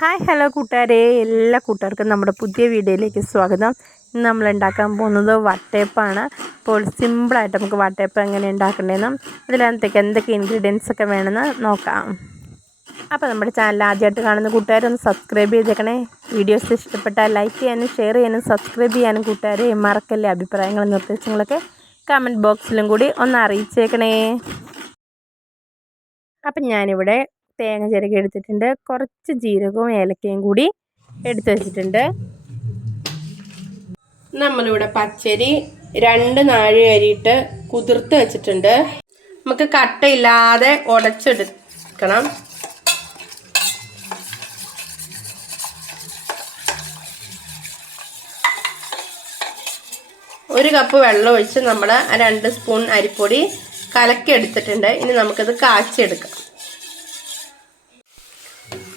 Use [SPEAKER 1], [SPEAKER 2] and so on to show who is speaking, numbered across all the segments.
[SPEAKER 1] Hi hello കൂട്ടുകാരെ. എല്ലാ കൂട്ടുകാർക്കും നമ്മുടെ പുതിയ വീഡിയോയിലേക്ക് സ്വാഗതം. ഇന്ന് നമ്മൾ ഉണ്ടാക്കാൻ പോകുന്നത് വട്ടയപ്പാണ് അപ്പോൾ സിമ്പിളായിട്ട് നമുക്ക് വട്ടയപ്പം എങ്ങനെ ഉണ്ടാക്കേണ്ടതെന്നും അതിലകത്തേക്ക് എന്തൊക്കെ ഇൻഗ്രീഡിയൻസ് ഒക്കെ വേണമെന്ന് നോക്കാം. അപ്പോൾ നമ്മുടെ ചാനൽ ആദ്യമായിട്ട് കാണുന്ന കൂട്ടുകാരൊന്ന് സബ്സ്ക്രൈബ് ചെയ്തേക്കണേ. വീഡിയോസ് ഇഷ്ടപ്പെട്ടാൽ ലൈക്ക് ചെയ്യാനും ഷെയർ ചെയ്യാനും സബ്സ്ക്രൈബ് ചെയ്യാനും കൂട്ടുകാരെ മറക്കല്ലേ അഭിപ്രായങ്ങളും നിർദ്ദേശങ്ങളൊക്കെ കമന്റ് ബോക്സിലും കൂടി ഒന്ന് അറിയിച്ചേക്കണേ. അപ്പം ഞാനിവിടെ തേങ്ങ ചിരകി എടുത്തിട്ടുണ്ട്. കുറച്ച് ജീരകവും ഏലക്കയും കൂടി എടുത്തു വെച്ചിട്ടുണ്ട്. നമ്മളിവിടെ പച്ചരി രണ്ട് നാഴി അരിയിട്ട് കുതിർത്ത് വെച്ചിട്ടുണ്ട്. നമുക്ക് കട്ടയില്ലാതെ ഉടച്ചെടുക്കണം. ഒരു കപ്പ് വെള്ളം ഒഴിച്ച് നമ്മൾ രണ്ട് സ്പൂൺ അരിപ്പൊടി കലക്കി എടുത്തിട്ടുണ്ട് ഇനി നമുക്കത് കാച്ചിയെടുക്കാം.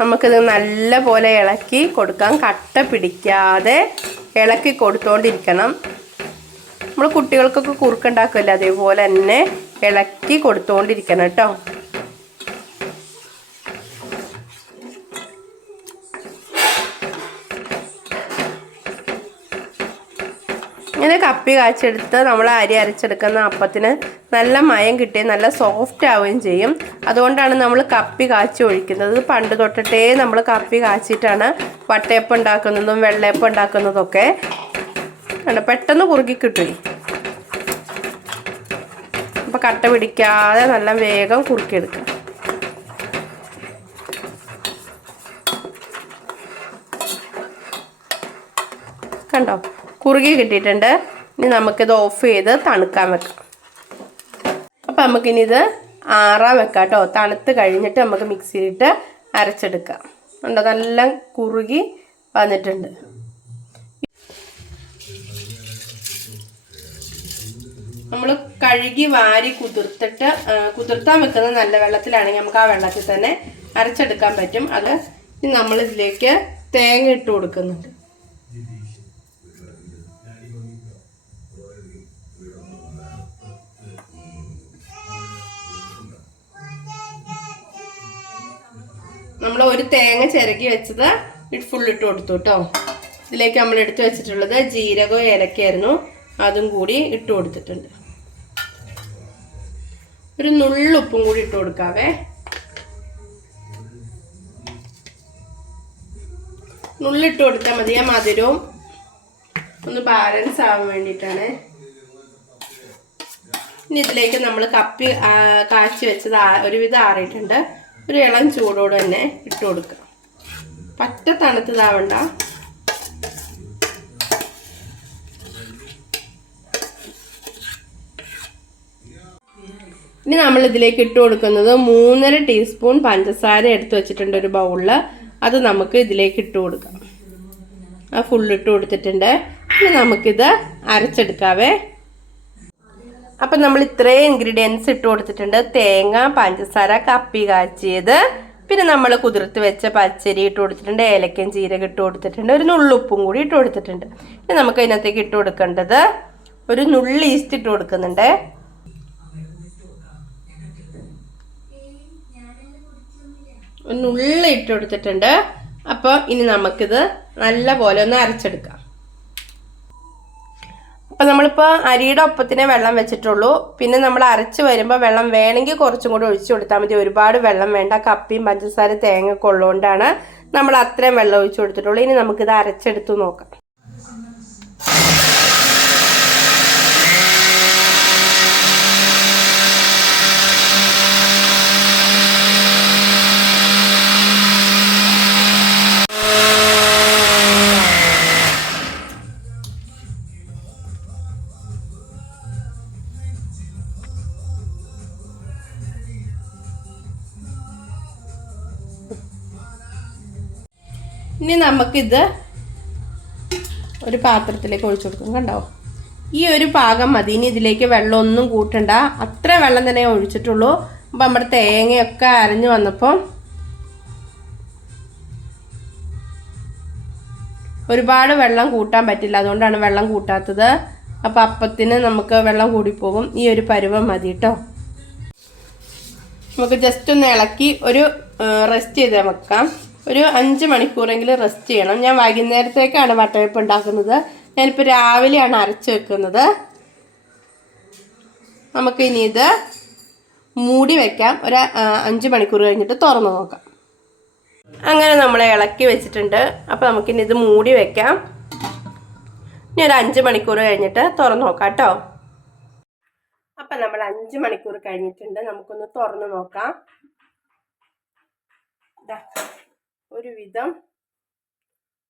[SPEAKER 1] നമുക്കിത് നല്ല പോലെ ഇളക്കി കൊടുക്കാം. കട്ട പിടിക്കാതെ ഇളക്കി കൊടുത്തോണ്ടിരിക്കണം. നമ്മൾ കുട്ടികൾക്കൊക്കെ കുറുക്കുണ്ടാക്കില്ല അതേപോലെ തന്നെ ഇളക്കി കൊടുത്തോണ്ടിരിക്കണം കേട്ടോ. കപ്പി കാച്ചെടുത്ത് നമ്മൾ അരി അരച്ചെടുക്കുന്ന അപ്പത്തിന് നല്ല മയം കിട്ടുകയും നല്ല സോഫ്റ്റ് ആവുകയും ചെയ്യും. അതുകൊണ്ടാണ് നമ്മൾ കപ്പി കാച്ചി ഒഴിക്കുന്നത്. പണ്ട് തൊട്ടിട്ടേ നമ്മൾ കപ്പി കാച്ചിട്ടാണ് വട്ടയപ്പം ഉണ്ടാക്കുന്നതും വെള്ളയപ്പം ഉണ്ടാക്കുന്നതൊക്കെ. പെട്ടെന്ന് കുറുകി കിട്ടും. അപ്പോൾ കട്ട പിടിക്കാതെ നല്ല വേഗം കുറുക്കിയെടുക്കാം. കണ്ടോ കുറുകി കിട്ടിയിട്ടുണ്ട്. ഇനി നമുക്കിത് ഓഫ് ചെയ്ത് തണുക്കാൻ വെക്കാം. അപ്പം നമുക്കിനി ഇത് ആറാൻ വെക്കാം കേട്ടോ തണുത്ത് കഴിഞ്ഞിട്ട് നമുക്ക് മിക്സിയിലിട്ട് അരച്ചെടുക്കാം. ഉണ്ടോ നല്ല കുറുകി വന്നിട്ടുണ്ട്. നമ്മൾ കഴുകി വാരി കുതിർത്തിട്ട് കുതിർത്താൻ വെക്കുന്നത് നല്ല വെള്ളത്തിലാണെങ്കിൽ നമുക്ക് ആ വെള്ളത്തിൽ തന്നെ അരച്ചെടുക്കാൻ പറ്റും. അത് നമ്മൾ ഇതിലേക്ക് തേങ്ങ ഇട്ട് കൊടുക്കുന്നുണ്ട്. നമ്മൾ ഒരു തേങ്ങ ചിരകി വെച്ചത് ഫുൾ ഇട്ട് കൊടുത്തു കേട്ടോ ഇതിലേക്ക് നമ്മൾ എടുത്തു വെച്ചിട്ടുള്ളത് ജീരകവും ഏലക്കയായിരുന്നു. അതും കൂടി ഇട്ട് കൊടുത്തിട്ടുണ്ട്. ഒരു നുള്ളുപ്പും കൂടി ഇട്ട് കൊടുക്കാവേ. നുള്ളിട്ട് കൊടുത്താൽ മതി. ആ മധുരവും ഒന്ന് ബാലൻസ് ആവാൻ വേണ്ടിയിട്ടാണ്. ഇനി ഇതിലേക്ക് നമ്മൾ കപ്പി കാച്ചി വെച്ചത് ഒരുവിധം ആറിയിട്ടുണ്ട്. ഒരു ഇളം ചൂടോട് തന്നെ ഇട്ട് കൊടുക്കുക. പറ്റ തണുത്തതാവണ്ട. ഇനി നമ്മൾ ഇതിലേക്ക് ഇട്ട് കൊടുക്കുന്നത് മൂന്നര ടീസ്പൂൺ പഞ്ചസാര എടുത്തു വെച്ചിട്ടുണ്ട് ഒരു ബൗളിൽ അത് നമുക്ക് ഇതിലേക്ക് ഇട്ട് കൊടുക്കാം. ആ ഫുൾ ഇട്ട് കൊടുത്തിട്ടുണ്ട്. ഇനി നമുക്കിത് അരച്ചെടുക്കാവേ. അപ്പം നമ്മൾ ഇത്രയും ഇൻഗ്രീഡിയൻസ് ഇട്ട് കൊടുത്തിട്ടുണ്ട്. തേങ്ങ പഞ്ചസാര കപ്പി കാച്ചിയത്. പിന്നെ നമ്മൾ കുതിർത്ത് വെച്ച പച്ചരി ഇട്ട് കൊടുത്തിട്ടുണ്ട്. ഏലക്കയും ജീരകം ഇട്ട് കൊടുത്തിട്ടുണ്ട്. ഒരു നുള്ളുപ്പും കൂടി ഇട്ട് കൊടുത്തിട്ടുണ്ട്. ഇനി നമുക്ക് അതിനകത്തേക്ക് ഇട്ട് കൊടുക്കേണ്ടത് ഒരു നുള്ളി ഈസ്റ്റ് ഇട്ട് കൊടുക്കുന്നുണ്ട്. നുള്ളി ഇട്ട് കൊടുത്തിട്ടുണ്ട്. അപ്പോൾ ഇനി നമുക്കിത് നല്ല പോലെ ഒന്ന് അരച്ചെടുക്കാം. അപ്പം നമ്മളിപ്പോൾ അരിയുടെ ഒപ്പത്തിനെ വെള്ളം വെച്ചിട്ടുള്ളൂ. പിന്നെ നമ്മൾ അരച്ച് വരുമ്പോൾ വെള്ളം വേണമെങ്കിൽ കുറച്ചും കൂടി ഒഴിച്ചു കൊടുത്താൽ മതി. ഒരുപാട് വെള്ളം വേണ്ട. കപ്പിയും പഞ്ചസാര തേങ്ങ ഉള്ളതുകൊണ്ടാണ് നമ്മൾ അത്രയും വെള്ളം ഒഴിച്ചു കൊടുത്തിട്ടുള്ളൂ. ഇനി നമുക്കിത് അരച്ചെടുത്ത് നോക്കാം. ഇനി നമുക്കിത് ഒരു പാത്രത്തിലേക്ക് ഒഴിച്ചു കൊടുക്കും കണ്ടോ? ഈ ഒരു പാകം മതി. ഇനി ഇതിലേക്ക് വെള്ളമൊന്നും കൂട്ടണ്ട. അത്ര വെള്ളം തന്നെ ഒഴിച്ചിട്ടുള്ളൂ. അപ്പം നമ്മുടെ തേങ്ങയൊക്കെ അരഞ്ഞു വന്നപ്പോൾ ഒരുപാട് വെള്ളം കൂട്ടാൻ പറ്റില്ല. അതുകൊണ്ടാണ് വെള്ളം കൂട്ടാത്തത്. അപ്പോൾ അപ്പത്തിന് നമുക്ക് വെള്ളം കൂടിപ്പോകും ഈ ഒരു പരുവം മതി കേട്ടോ. നമുക്ക് ജസ്റ്റ് ഒന്ന് ഇളക്കി ഒരു റെസ്റ്റ് ചെയ്ത് വെക്കാം. ഒരു അഞ്ച് മണിക്കൂറെങ്കിലും റെസ്റ്റ് ചെയ്യണം. ഞാൻ വൈകുന്നേരത്തേക്കാണ് വട്ടയപ്പം ഉണ്ടാക്കുന്നത്. ഞാനിപ്പോൾ രാവിലെയാണ് അരച്ച് വെക്കുന്നത്. നമുക്ക് ഇനി ഇത് മൂടി വെക്കാം. ഒരു അഞ്ച് മണിക്കൂർ കഴിഞ്ഞിട്ട് തുറന്ന് നോക്കാം. അങ്ങനെ നമ്മൾ ഇളക്കി വെച്ചിട്ടുണ്ട്. അപ്പോൾ നമുക്കിനി ഇത് മൂടി വെക്കാം. ഇനി ഒരു അഞ്ച് മണിക്കൂർ കഴിഞ്ഞിട്ട് തുറന്ന് നോക്കാം കേട്ടോ. അപ്പം നമ്മൾ അഞ്ച് മണിക്കൂർ കഴിഞ്ഞിട്ടുണ്ട്. നമുക്കൊന്ന് തുറന്ന് നോക്കാം. ഒരുവിധം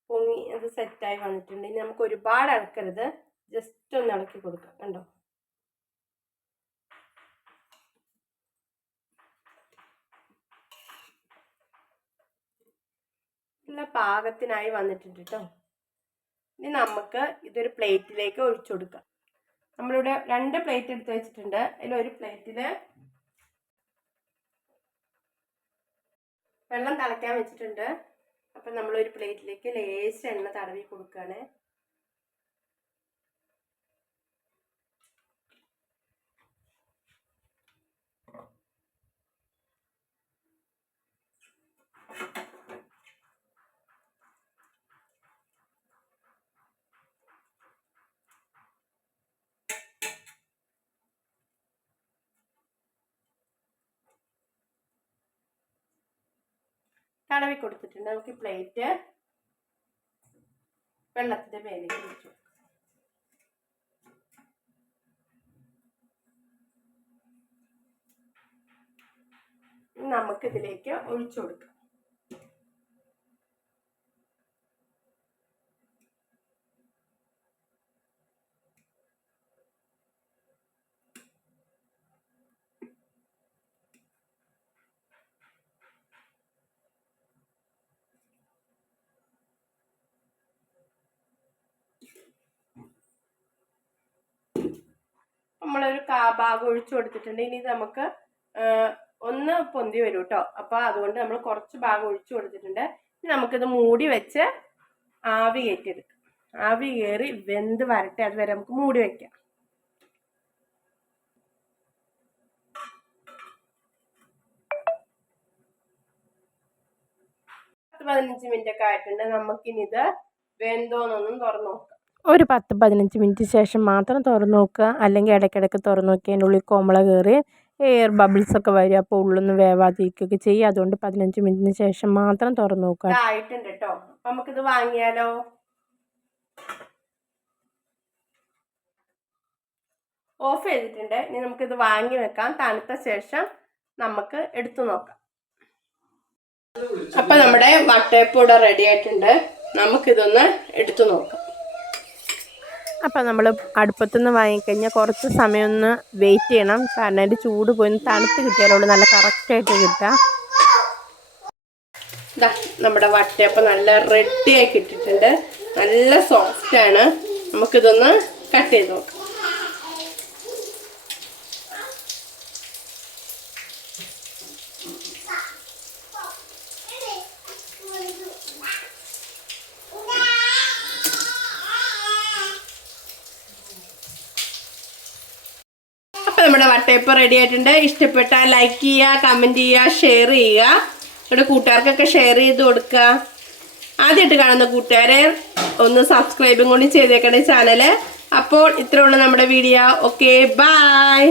[SPEAKER 1] പൊങ്ങി അത് സെറ്റായി വന്നിട്ടുണ്ട്. ഇനി നമുക്ക് ഒരുപാട് ഇളക്കരുത് ജസ്റ്റ് ഒന്ന് ഇളക്കി കൊടുക്കാം. കണ്ടോ? നല്ല പാകത്തിനായി വന്നിട്ടുണ്ട് കേട്ടോ ഇനി നമുക്ക് ഇതൊരു പ്ലേറ്റിലേക്ക് ഒഴിച്ചു കൊടുക്കാം. നമ്മളിവിടെ രണ്ട് പ്ലേറ്റ് എടുത്ത് വെച്ചിട്ടുണ്ട്. അതിൽ ഒരു പ്ലേറ്റിൽ വെള്ളം തിളയ്ക്കാൻ വെച്ചിട്ടുണ്ട്. അപ്പം നമ്മളൊരു പ്ലേറ്റിലേക്ക് ലേശം എണ്ണ തടവി കൊടുക്കുകയാണ്. തടവി കൊടുത്തിട്ടുണ്ട്. നമുക്ക് പ്ലേറ്റ് വെള്ളത്തിന്റെ മേലേക്ക് വെച്ചു. നമുക്കിതിലേക്ക് ഒഴിച്ചു കൊടുക്കാം. നമ്മളൊരു കാ ഭാഗം ഒഴിച്ചു കൊടുത്തിട്ടുണ്ട്. ഇനി ഇത് നമുക്ക് ഒന്ന് പൊന്തി വരും കേട്ടോ അപ്പോൾ അതുകൊണ്ട് നമ്മൾ കുറച്ച് ഭാഗം ഒഴിച്ചു കൊടുത്തിട്ടുണ്ട്. ഇനി നമുക്കിത് മൂടി വെച്ച് ആവി കയറ്റിയെടുക്കാം. ആവി കയറി വെന്ത് വരട്ടെ. അതുവരെ നമുക്ക് മൂടി വെക്കാം. പത്ത് പതിനഞ്ച് മിനിറ്റ് ഒക്കെ ആയിട്ടുണ്ട്. നമുക്കിനിത് വെന്തോന്നൊന്നും തുറന്നു നോക്കാം.
[SPEAKER 2] ഒരു പത്ത് പതിനഞ്ച് മിനിറ്റ് ശേഷം മാത്രം തുറന്ന് നോക്കുക. അല്ലെങ്കിൽ ഇടയ്ക്കിടയ്ക്ക് തുറന്ന് നോക്കി അതിന്റെ ഉള്ളിൽ കോമള കയറി എയർ ബബിൾസ് ഒക്കെ വരും. അപ്പോൾ ഉള്ളൊന്നും വേവാതിരിക്കുകയൊക്കെ ചെയ്യും അതുകൊണ്ട് പതിനഞ്ച് മിനിറ്റിന് ശേഷം മാത്രം തുറന്ന് നോക്കുക.
[SPEAKER 1] അപ്പൊ നമുക്കിത് വാങ്ങിയാലോ? ഓഫ് ചെയ്തിട്ടുണ്ട്. ഇനി നമുക്കിത് വാങ്ങി വെക്കാം. തണുത്ത ശേഷം നമുക്ക് എടുത്തു നോക്കാം. അപ്പൊ നമ്മുടെ വട്ടയപ്പൂടെ റെഡി ആയിട്ടുണ്ട്. നമുക്കിതൊന്ന് എടുത്തു നോക്കാം.
[SPEAKER 2] അപ്പോൾ നമ്മൾ അടുപ്പത്തുനിന്ന് വാങ്ങിക്കഴിഞ്ഞാൽ കുറച്ച് സമയം ഒന്ന് വെയിറ്റ് ചെയ്യണം. കാരണം അതിന്റെ ചൂട് പോയി തണുത്ത് കിട്ടിയാലുള്ളൂ നല്ല കറക്റ്റായിട്ട് കിട്ടുക.
[SPEAKER 1] നമ്മുടെ വട്ടയപ്പം നല്ല റെഡിയായി കിട്ടിയിട്ടുണ്ട്. നല്ല സോഫ്റ്റ് ആണ്. നമുക്കിതൊന്ന് കട്ട് ചെയ്ത് നോക്കാം. അപ്പൊ നമ്മുടെ വട്ടയപ്പം റെഡി ആയിട്ടുണ്ട്. ഇഷ്ടപ്പെട്ടാൽ ലൈക്ക് ചെയ്യുക കമന്റ് ചെയ്യുക ഷെയർ ചെയ്യുക. ഇവിടെ കൂട്ടുകാർക്കൊക്കെ ഷെയർ ചെയ്ത് കൊടുക്കുക. ആദ്യമായിട്ട് കാണുന്ന കൂട്ടുകാരെ ഒന്ന് സബ്സ്ക്രൈബും കൂടി ചെയ്തേക്കണേ ചാനൽ അപ്പോൾ ഇത്രയുള്ള നമ്മുടെ വീഡിയോ ഓക്കെ ബൈ